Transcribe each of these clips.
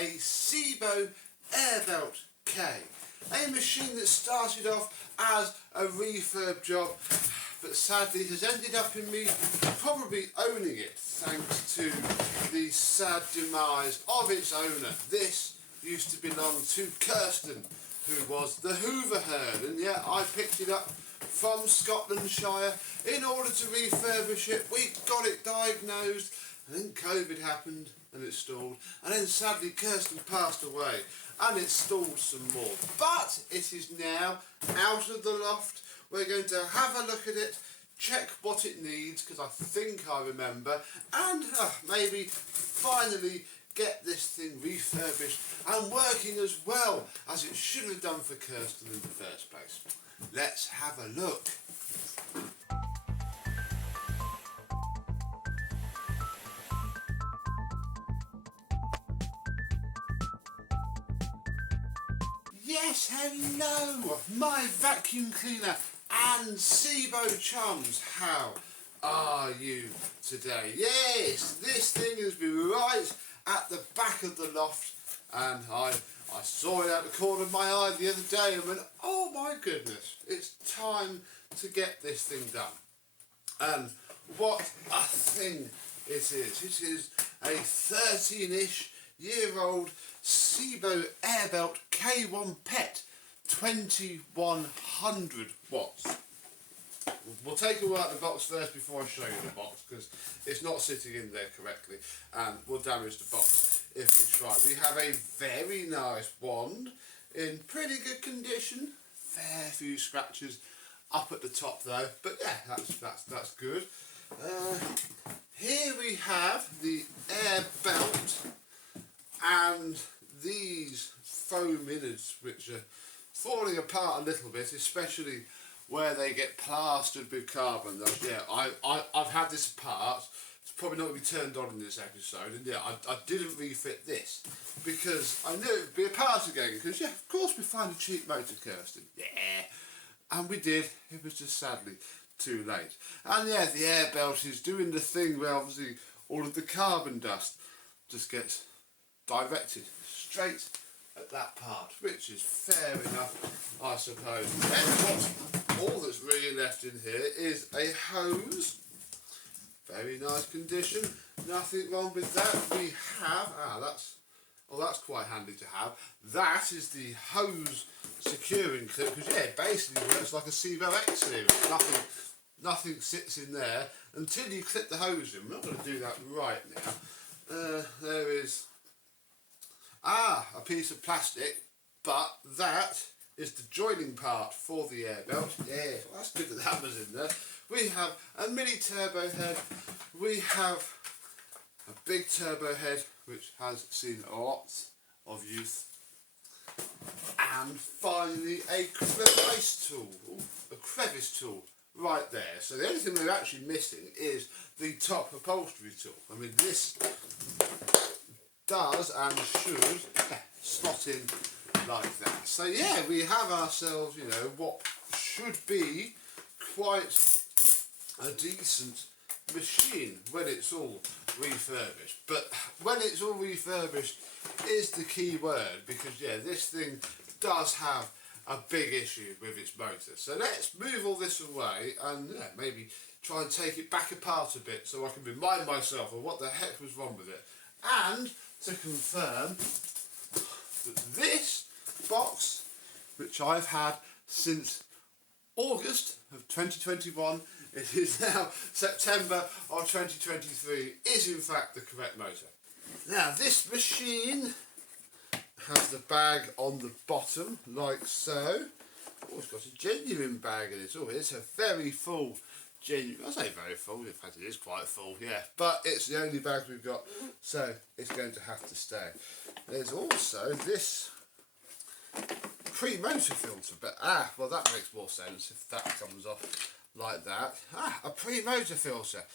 a Sebo Airbelt K, a machine that started off as a refurb job but sadly has ended up in me probably owning it thanks to the sad demise of its owner. This used to belong to Kirsten, who was the Hoover Herd, and yeah, I picked it up from Scotlandshire in order to refurbish it. We got it diagnosed, and then COVID happened and it stalled, and then sadly Kirsten passed away and it stalled some more. But it is now out of the loft. We're going to have a look at it, check what it needs, because I think I remember, and maybe finally get this thing refurbished and working as well as it should have done for Kirsten in the first place. Let's have a look. Yes, hello, my vacuum cleaner and Sebo chums. How are you today? Yes, this thing has been right at the back of the loft, and I saw it out the corner of my eye the other day and went, oh my goodness, it's time to get this thing done. And what a thing it is. It is a 13-ish year old Sebo Airbelt K1 PET 2100 watts. We'll take a look at the box first before I show you the box, because it's not sitting in there correctly and we'll damage the box if we try. We have a very nice wand in pretty good condition, fair few scratches up at the top though, but yeah, that's good. Here we have the Airbelt and these foam innards, which are falling apart a little bit, especially where they get plastered with carbon. Yeah, I've had this apart. It's probably not going to be turned on in this episode, and yeah, I didn't refit this because I knew it would be apart again, because yeah, of course we find a cheap motor, Kirsten. Yeah, and we did. It was just sadly too late. And yeah, the Airbelt is doing the thing where obviously all of the carbon dust just gets directed straight at that part, which is fair enough, I suppose. And all that's really left in here is a hose. Very nice condition, nothing wrong with that. We have, that's quite handy to have. That is the hose securing clip, because yeah, it basically works like a Sebo X series. Nothing sits in there until you clip the hose in. We're not going to do that right now. There is a piece of plastic, but that is the joining part for the Airbelt. Yeah, well, that's good that was in there. We have a mini turbo head. We have a big turbo head, which has seen lots of use. And finally, a crevice tool right there. So the only thing we're actually missing is the top upholstery tool. I mean, this does and should slot in like that. So yeah, we have ourselves, you know, what should be quite a decent machine when it's all refurbished. But when it's all refurbished is the key word, because yeah, this thing does have a big issue with its motor. So let's move all this away and yeah, maybe try and take it back apart a bit so I can remind myself of what the heck was wrong with it. And to confirm that this box, which I've had since August of 2021, it is now September of 2023, is in fact the correct motor. Now this machine has the bag on the bottom like so. Oh, it's got a genuine bag in it. Oh, it's a very full genuine, I say very full, in fact it is quite full, yeah, but it's the only bag we've got, so it's going to have to stay. There's also this pre-motor filter, but well, that makes more sense if that comes off like that. A pre-motor filter.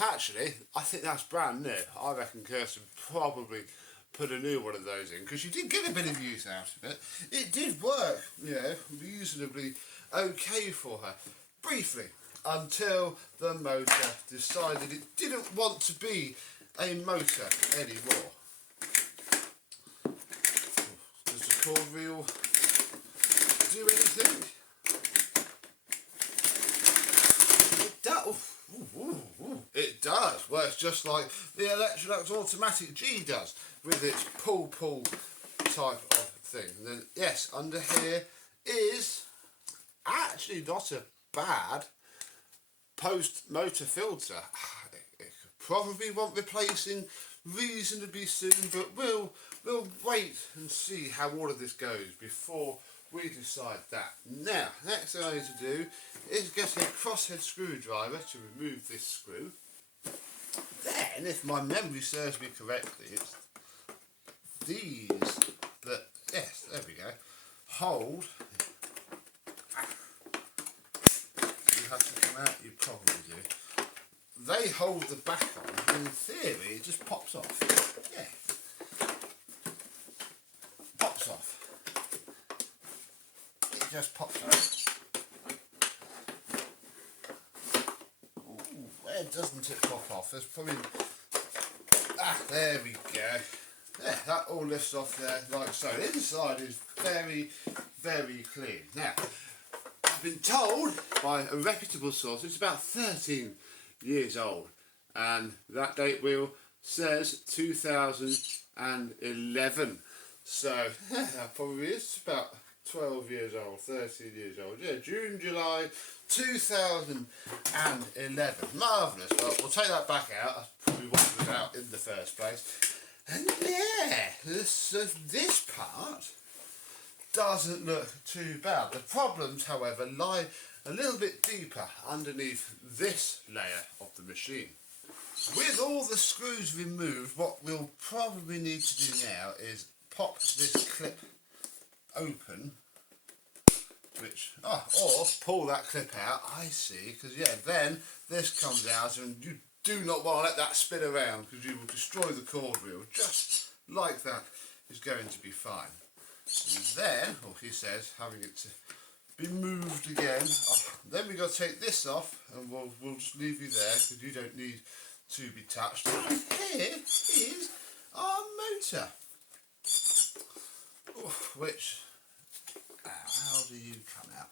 Actually, I think that's brand new. I reckon Kirsten probably put a new one of those in, because you did get a bit of use out of it. It did work, you know, reasonably okay for her, briefly, until the motor decided it didn't want to be a motor anymore. cord reel do anything? It does. It does. Works just like the Electrolux Automatic G does with its pull type of thing. And then yes, under here is actually not a bad post motor filter. It could probably want replacing reasonably soon, but we'll wait and see how all of this goes before we decide that. Now, next thing I need to do is get a crosshead screwdriver to remove this screw. Then, if my memory serves me correctly, it's these that, yes, there we go, hold. You have to come out, you probably do. They hold the back on, and in theory it just pops off. Yeah. Pops off. It just pops off. Ooh, where doesn't it pop off? There's probably... there we go. Yeah, that all lifts off there like so. The inside is very, very clean. Now, I've been told by a reputable source it's about 13 years old, and that date wheel says 2011. So that probably is about 12 years old, 13 years old. Yeah, June, July 2011. Marvellous. Well, we'll take that back out. That's probably what was out in the first place. And yeah, this part doesn't look too bad. The problems, however, lie a little bit deeper underneath this layer of the machine. With all the screws removed, what we'll probably need to do now is pop this clip open, or pull that clip out, I see, because yeah, then this comes out and you do not want to let that spin around because you will destroy the cord reel. Just like that is going to be fine. And then, he says, having it to be moved again. Then we've got to take this off, and we'll just leave you there because you don't need to be touched. And here is our motor, which, how do you come out?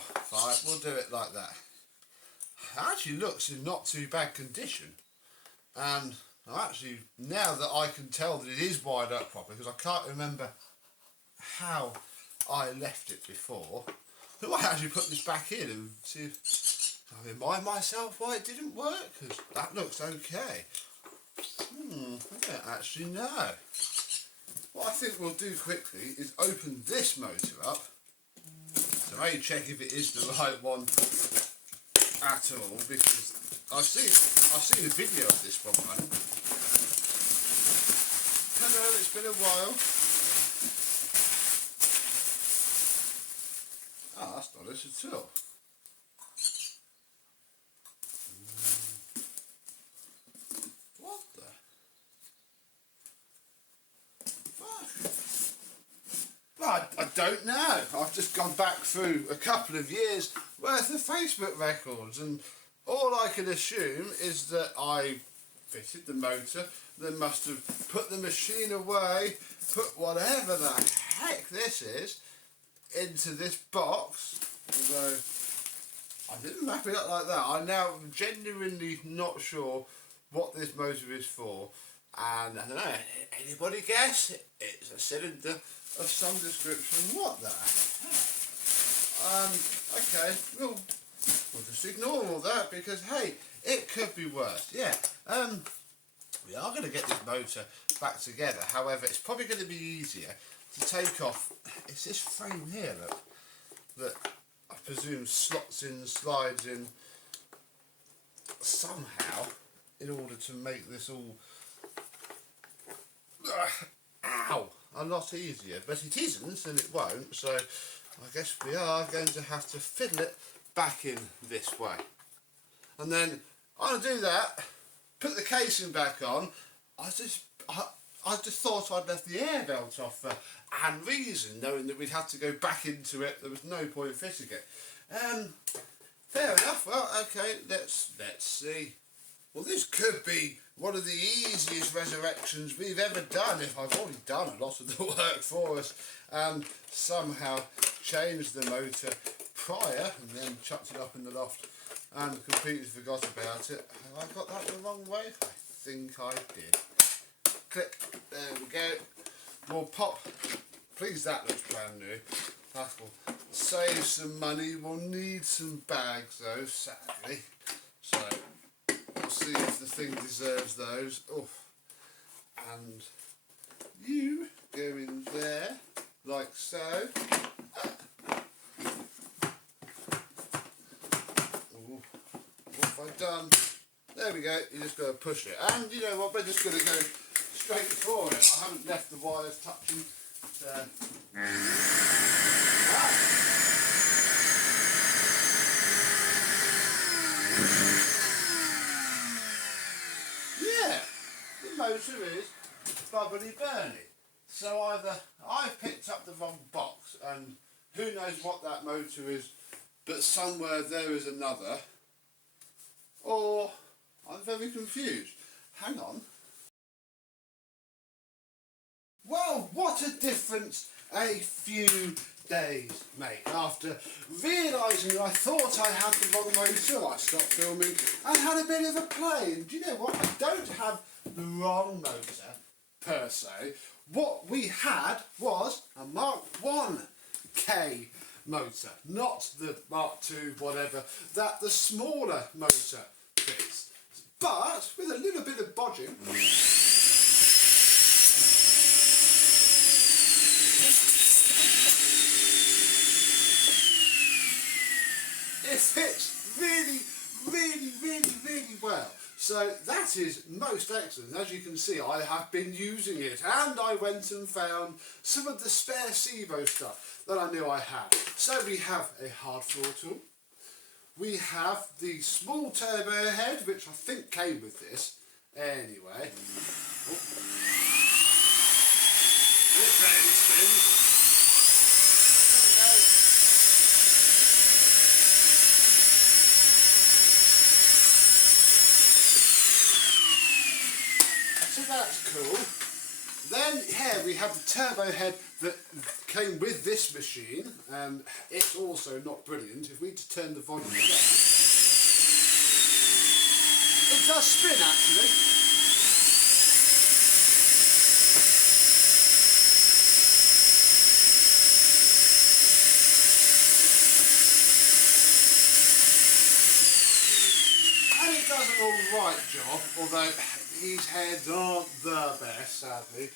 Fine, we'll do it like that. It actually looks in not too bad condition, and actually, now that I can tell that it is wired up properly, because I can't remember how I left it before, I might actually put this back in and see if I remind myself why it didn't work, because that looks okay. I don't actually know. What I think we'll do quickly is open this motor up to maybe check if it is the right one at all, because I've seen a video of this one. Hello, it's been a while. That's not it at all. What the fuck? Well, I don't know. I've just gone back through a couple of years worth of Facebook records, and all I can assume is that I fitted the motor, then must have put the machine away, put whatever the heck this is into this box, although I didn't wrap it up like that. I'm now genuinely not sure what this motor is for, and I don't know, anybody guess? It's a cylinder of some description. What the heck? Okay, we'll just ignore all that because hey, it could be worse. Yeah, we are going to get this motor back together. However, it's probably going to be easier to take off. It's this frame here, look, that I presume slots in, slides in somehow in order to make this all a lot easier. But it isn't, and it won't. So I guess we are going to have to fiddle it back in this way. And then I'll do that, put the casing back on. I just thought I'd left the Airbelt off for and reason, knowing that we'd have to go back into it. There was no point fitting it. Fair enough. Well, okay, let's see. Well, this could be one of the easiest resurrections we've ever done, if I've already done a lot of the work for us and somehow changed the motor prior and then chucked it up in the loft and completely forgot about it. Have I got that the wrong way? I think I did. Click, there we go. We'll pop, please that looks brand new. That will save some money. We'll need some bags though, sadly. So we'll see if the thing deserves those. Oh, and you go in there, like so. Ooh, what have I done? There we go, you just got to push it. And you know what, we're just going to go straight for it. I haven't left the wires touching. So. Yeah, the motor is bubbly burny. So either I've picked up the wrong box and who knows what that motor is, but somewhere there is another, or I'm very confused. Hang on. Well, what a difference a few days make. After realising I thought I had the wrong motor, I stopped filming and had a bit of a play. And do you know what? I don't have the wrong motor, per se. What we had was a Mark 1K motor, not the Mark II whatever that the smaller motor fits. But with a little bit of bodging, it fits really, really, really, really well. So that is most excellent. As you can see, I have been using it, and I went and found some of the spare Sebo stuff that I knew I had. So we have a hard floor tool. We have the small turbo head, which I think came with this. Anyway. Oh. Spins. So that's cool. Then here we have the turbo head that came with this machine, and it's also not brilliant. If we turn the volume down, it does spin actually. And it does an alright job, although these heads aren't the best, sadly.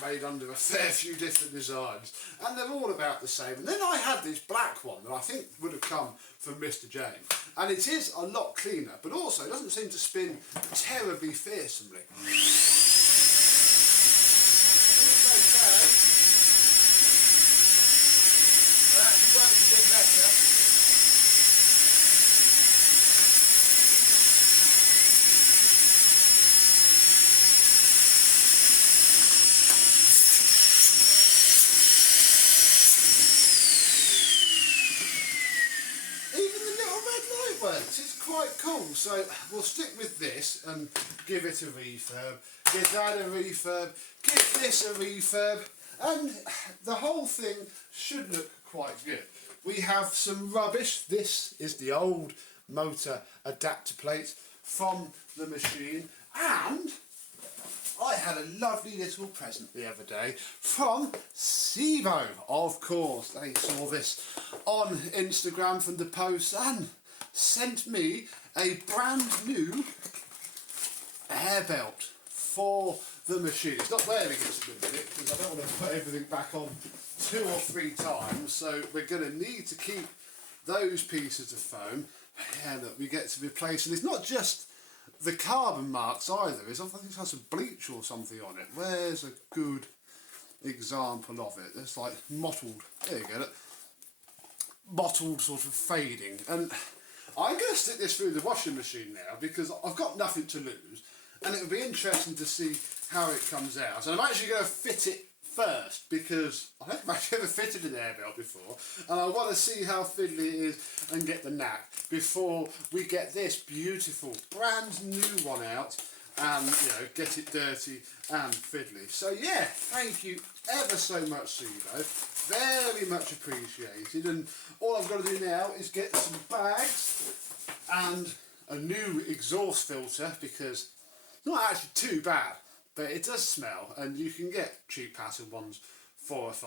They're made under a fair few different designs, and they're all about the same. And then I had this black one that I think would have come from Mr. James, and it is a lot cleaner, but also it doesn't seem to spin terribly fearsomely. It actually works a bit better. It's quite cool, so we'll stick with this and give it a refurb, give that a refurb, give this a refurb, and the whole thing should look quite good. We have some rubbish. This is the old motor adapter plate from the machine, and I had a lovely little present the other day from Sebo, of course. They saw this on Instagram from the post and sent me a brand new Airbelt for the machine. It's not wearing it at the minute because I don't want to put everything back on 2 or 3 times, so we're going to need to keep those pieces of foam that we get to replace. And it's not just the carbon marks either. I think it has some bleach or something on it. Where's a good example of it? It's like mottled, there you go, mottled sort of fading. And I'm going to stick this through the washing machine now because I've got nothing to lose, and it'll be interesting to see how it comes out. And I'm actually going to fit it first because I don't think I've actually ever fitted an Airbelt before, and I want to see how fiddly it is and get the knack before we get this beautiful brand new one out and, you know, get it dirty and fiddly. So yeah, thank you ever so much, Sebo. Very much appreciated. And all I've got to do now is get some bags and a new exhaust filter, because it's not actually too bad, but it does smell, and you can get cheap pattern ones for a £5.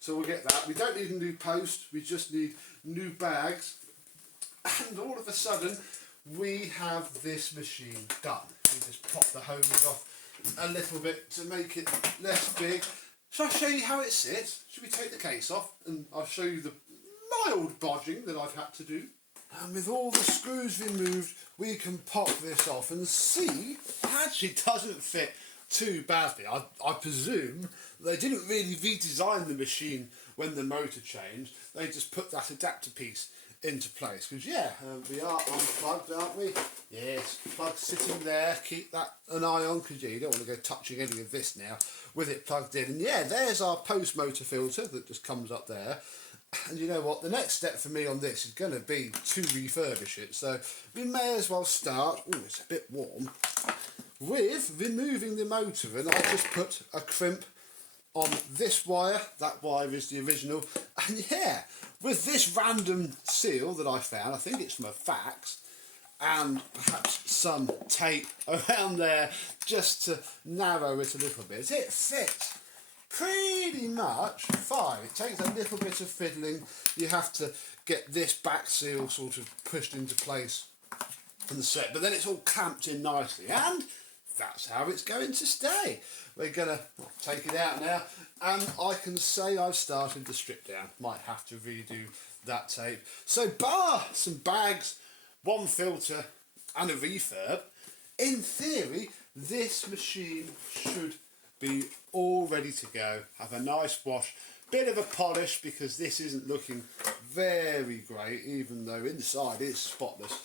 So we'll get that. We don't need a new post, we just need new bags. And all of a sudden, we have this machine done. We just pop the hose off a little bit to make it less big. Shall I show you how it sits? Should we take the case off and I'll show you the mild bodging that I've had to do? And with all the screws removed, we can pop this off and see it actually doesn't fit too badly. I presume they didn't really redesign the machine when the motor changed. They just put that adapter piece into place. Because yeah, we are unplugged, aren't we? Yes, plug sitting there. Keep that an eye on, because yeah, you don't want to go touching any of this now with it plugged in. And yeah, there's our post motor filter that just comes up there. And you know what, the next step for me on this is going to be to refurbish it. So we may as well start, oh it's a bit warm, with removing the motor. And I just put a crimp on this wire. That wire is the original. And yeah, with this random seal that I found, I think it's from a fax, and perhaps some tape around there just to narrow it a little bit, it fits pretty much fine. It takes a little bit of fiddling. You have to get this back seal sort of pushed into place and set, but then it's all clamped in nicely, and that's how it's going to stay. We're gonna take it out now, and I can say I've started the strip down. Might have to redo that tape. So bar some bags, one filter and a refurb, in theory this machine should be all ready to go. Have a nice wash, bit of a polish, because this isn't looking very great, even though inside it's spotless.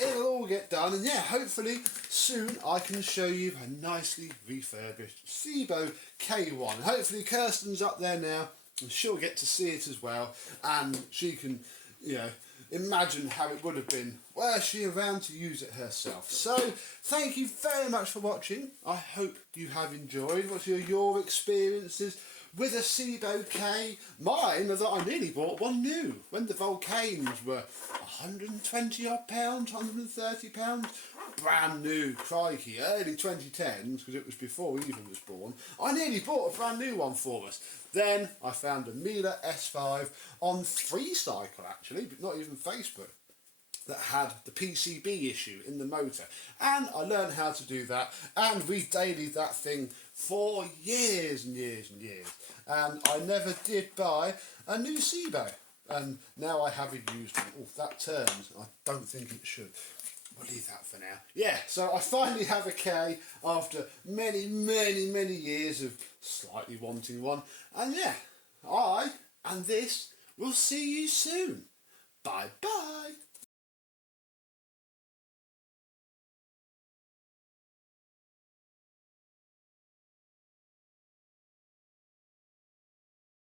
It'll all get done, and yeah, hopefully soon I can show you a nicely refurbished Sebo K1. Hopefully Kirsten's up there now and she'll get to see it as well, and she can, you know, imagine how it would have been were she around to use it herself. So thank you very much for watching. I hope you have enjoyed. What are your experiences with a Sebo K? Mine was that I nearly bought one new when the Volcanes were 120 odd pounds, 130 pounds, brand new, crikey, early 2010s, because it was before we even was born. I nearly bought a brand new one for us. Then I found a Miele S5 on FreeCycle, actually, but not even Facebook, that had the PCB issue in the motor, and I learned how to do that, and we dailied that thing for years and years and years, and I never did buy a new Sebo, and now I have a used one. Oh, that turns. I don't think it should. We'll leave that for now. Yeah, so I finally have a K after many, many, many years of slightly wanting one, and yeah, I and this will see you soon. Bye bye.